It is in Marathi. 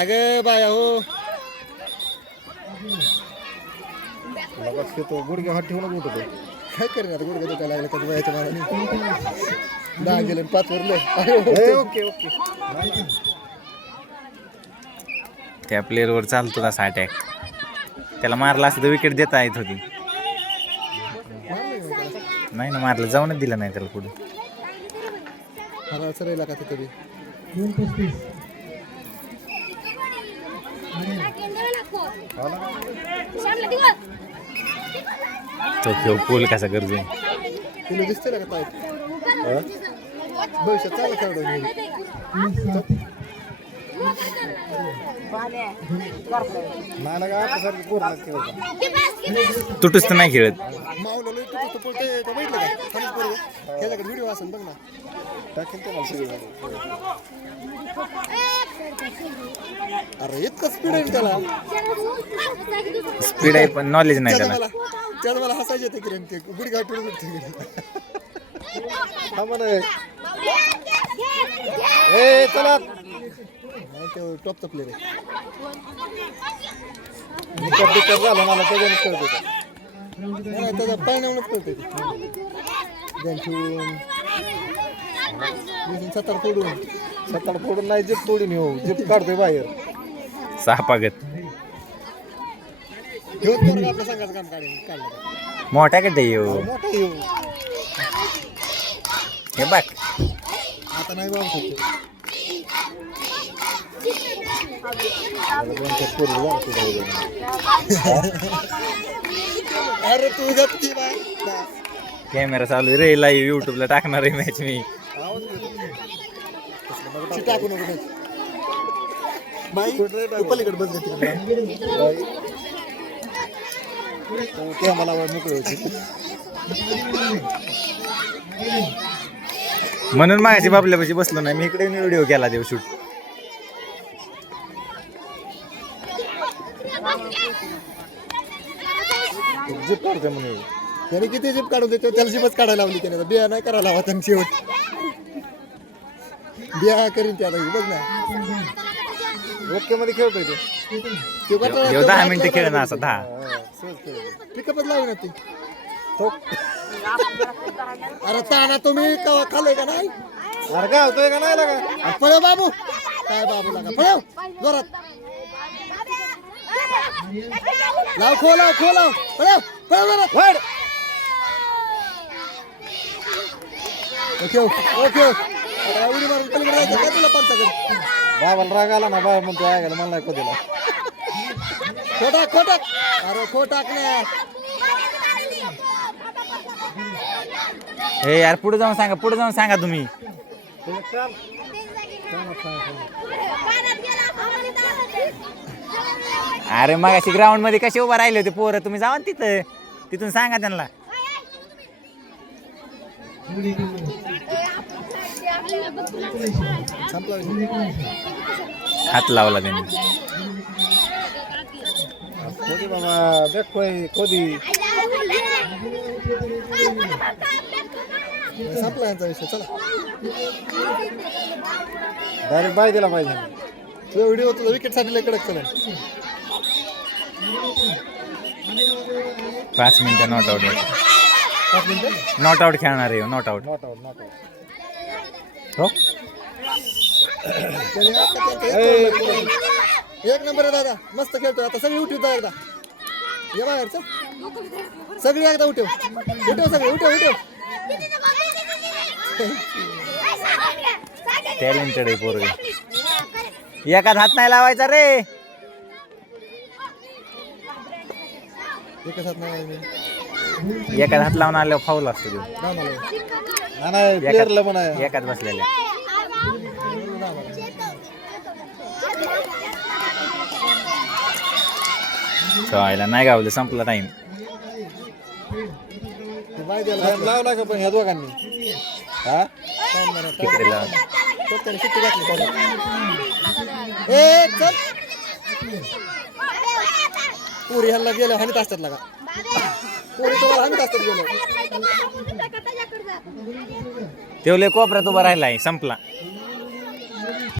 अगं बाया हो. तो गुडघे हात ठेवून उठतो. काय करेन आता गुडघे दुखायला लागले त्याच्या वयाच्या मानाने? दहा गेले पाच वरले ओके ओके. त्या प्लेअरवर चालतो तसा अटॅक त्याला मारला असतं तर विकेट देता येत होती. नाही ना मारलं. जाऊनच दिलं नाही त्याला पुढे. हा सरळला का तिथे बी तो खेळ पूल कसा गरजू तुला दिसते ना का भविष्यात चांगला खेळाडू. नाना का आपल्यासारखं तुटूच तर नाही खेळत. माऊला लई तुटतो पळते तो बघितलं का? खालीच असेल बघ ना. टाकेल तुम्हाला सगळं अरे इतकं स्पीड आहे त्याला. स्पीड आहे पण नॉलेज नाही त्याला त्याला. मला मला हसायचे येते की रे ते गुडी गाठून उठते हा म्हणा ए चला. नाही ते टॉपचा प्लेअर आहे. निकट बिकट झाला मला त्याच्याने कळत नाही, नाही त्याचा पायण्यावरच कळते ते ध्यान ठेवून सत्तर तोडून सकाळ फोडून नाही जीप तोडून येऊ जीप काढतोय बाहेर. सहा पागत घेऊन करून आपल्या संघाचं काम काढेल काढलं का. मोठ्या कडे येऊ मोठा येऊ. हे बघ. आता नाही बाबू बाहेर. अरे तू गप्ती बाय कॅमेरा चालू रे लाईव्ह युट्यूबला टाकणार आहे मॅच मी. टाकू नको. बाई तू पलीकडे मला मोकळे होते म्हणून मागाशी बाबल्यापाशी बसलो नाही. मी इकडे व्हिडिओ केला देव शूट. म्हणून. त्याने किती जीप काढून देतो? त्याला जीपच काढायला लावली त्याने. बिया नाही करायला हवा त्यांनी शेवट. बिया करीन ते आता ही बघ ना. ओके मध्ये खेळतोय ते. दहा मिनिटं खेळ ना असा दहा. हा. पिकअपच लावी ना ती. तो अरे ताना तुम्ही कवा खाल्लंय का नाही? अरे काय होतोय का नाही लागा? पळव बाबू. काय बाबू लागा? पळव. जोरात. लाव खो लाव खो लाव. पळव पळव जोरात. वाढ. ओके ओके अरे उडी मारून पलीकडे जायचं. काय तुला पंचाकडे बाबाला राग आला ना बाबा म्हणतो ऐकायला मला नाही कधीला खोटाक खोटाक. अरे खोटाक ना. हे यार पुढे जाऊन सांगा पुढे जाऊन सांगा तुम्ही. अरे मग अशी ग्राउंडमध्ये कसे उभा राहिले होते पोरं? तुम्ही जावा ना तिथं. तिथून सांगा त्यांना. हात लावला त्यांनी. खोदी बाबा देखोय खोदी संपला यांचा विषय चला. डायरेक्ट बाय दिला पाहिजे. तुझा व्हिडिओ तुझा विकेटसाठी लय कडक चला पाच मिनिटं नॉट आउट पाच मिनिटं? नॉट आउट खेळणार out not out not out not out हो? एक नंबर आहे. दादा. मस्त खेळतोय आता. सगळी उठीव एकदा. ये बाहेर चल. सगळी एकदा उठव. उठव सगळी उठव उठव. टॅलेंटेड आहे पोरग. एकाच हात नाही लावायचा रे. एकच हात नाही एकाच हात लावून आल्यावर फाऊल असतो प्लेअरला पण आहे. एकाच बसलेल्या. चवायला नाही गावलं संपला टाइम लावला का पण ह्या दोघांनी. हा. तिकडे पुरी ह्याला गेल्या हानीत असतात लागा. पुरी तुम्हाला हानीत असतात गेलो तेवले कोपऱ्यात उभा राहिलाय संपला.